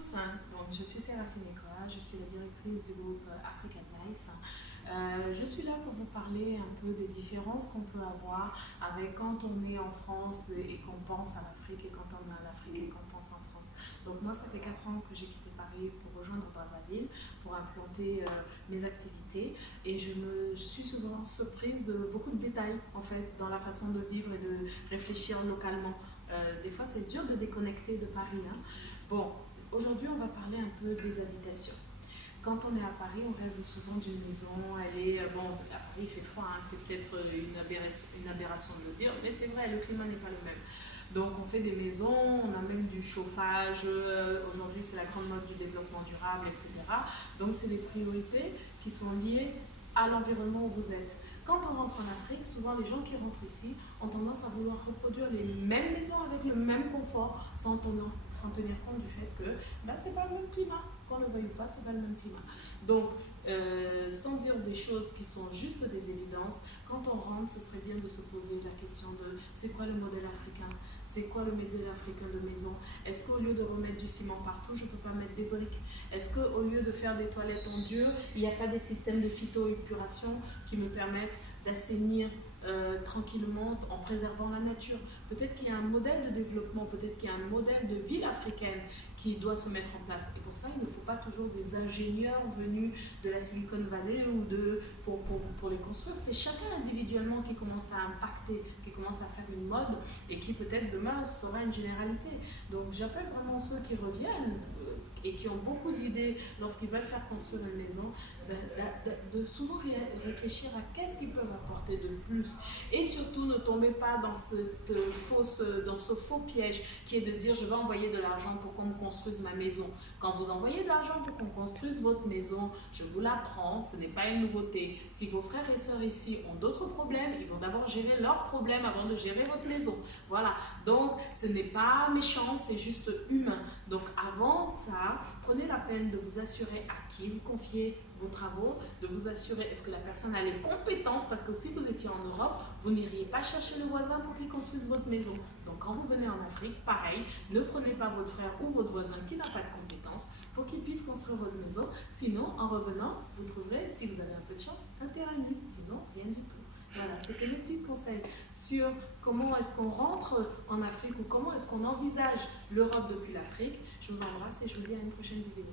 tous, donc je suis Séraphine Ekoa, je suis la directrice du groupe Africa Advice. Je suis là pour vous parler un peu des différences qu'on peut avoir avec quand on est en France et qu'on pense à l'Afrique et quand on est en Afrique et qu'on pense en France. Donc moi, ça fait 4 ans que j'ai quitté Paris pour rejoindre Brazzaville, pour implanter mes activités et je suis souvent surprise de beaucoup de détails en fait dans la façon de vivre et de réfléchir localement. Des fois, c'est dur de déconnecter de Paris. Bon, aujourd'hui, on va parler un peu des habitations. Quand on est à Paris, on rêve souvent d'une maison. Elle est, bon, à Paris, il fait froid, c'est peut-être une aberration de le dire, mais c'est vrai, le climat n'est pas le même. Donc, on fait des maisons, on a même du chauffage. Aujourd'hui, c'est la grande mode du développement durable, etc. Donc, c'est des priorités qui sont liées à l'environnement où vous êtes. Quand on rentre en Afrique, souvent les gens qui rentrent ici ont tendance à vouloir reproduire les mêmes maisons avec le même confort sans tenir compte du fait que c'est pas le même climat. Qu'on le veuille ou pas, c'est pas le même climat. Donc, sans dire des choses qui sont juste des évidences, quand on rentre, ce serait bien de se poser la question de c'est quoi le modèle africain? C'est quoi le modèle africain de maison? Est-ce qu'au lieu de remettre du ciment partout, je ne peux pas mettre des briques? Est-ce qu'au lieu de faire des toilettes en dur, il n'y a pas des systèmes de phytoépuration qui me permettent d'assainir tranquillement en préservant la nature? Peut-être qu'il y a un modèle de développement, peut-être qu'il y a un modèle de ville africaine qui doit se mettre en place. Et pour ça, il ne faut pas toujours des ingénieurs venus de la Silicon Valley ou pour les construire. C'est chacun individuellement qui commence à impacter, qui commence à faire une mode et qui peut-être demain sera une généralité. Donc j'appelle vraiment ceux qui reviennent et qui ont beaucoup d'idées lorsqu'ils veulent faire construire une maison, de souvent réfléchir à qu'est-ce qu'ils peuvent apporter de plus. Et surtout, ne tombez pas dans ce faux piège qui est de dire je vais envoyer de l'argent pour qu'on me construise ma maison. Quand vous envoyez de l'argent pour qu'on construise votre maison, je vous l'apprends, ce n'est pas une nouveauté. Si vos frères et sœurs ici ont d'autres problèmes, ils vont d'abord gérer leurs problèmes avant de gérer votre maison. Voilà, donc ce n'est pas méchant, c'est juste humain. Donc avant ça, prenez la peine de vous assurer à qui vous confiez vos travaux, de vous assurer est-ce que la personne a les compétences, parce que si vous étiez en Europe, vous n'iriez pas chercher le voisin pour qu'il construise votre maison. Donc quand vous venez en Afrique, pareil, ne prenez pas votre frère ou votre voisin qui n'a pas de compétences pour qu'il puisse construire votre maison. Sinon, en revenant, vous trouverez, si vous avez un peu de chance, un terrain nu. Sinon, rien du tout. Voilà, c'était le petit conseil sur comment est-ce qu'on rentre en Afrique ou comment est-ce qu'on envisage l'Europe depuis l'Afrique. Je vous embrasse et je vous dis à une prochaine vidéo.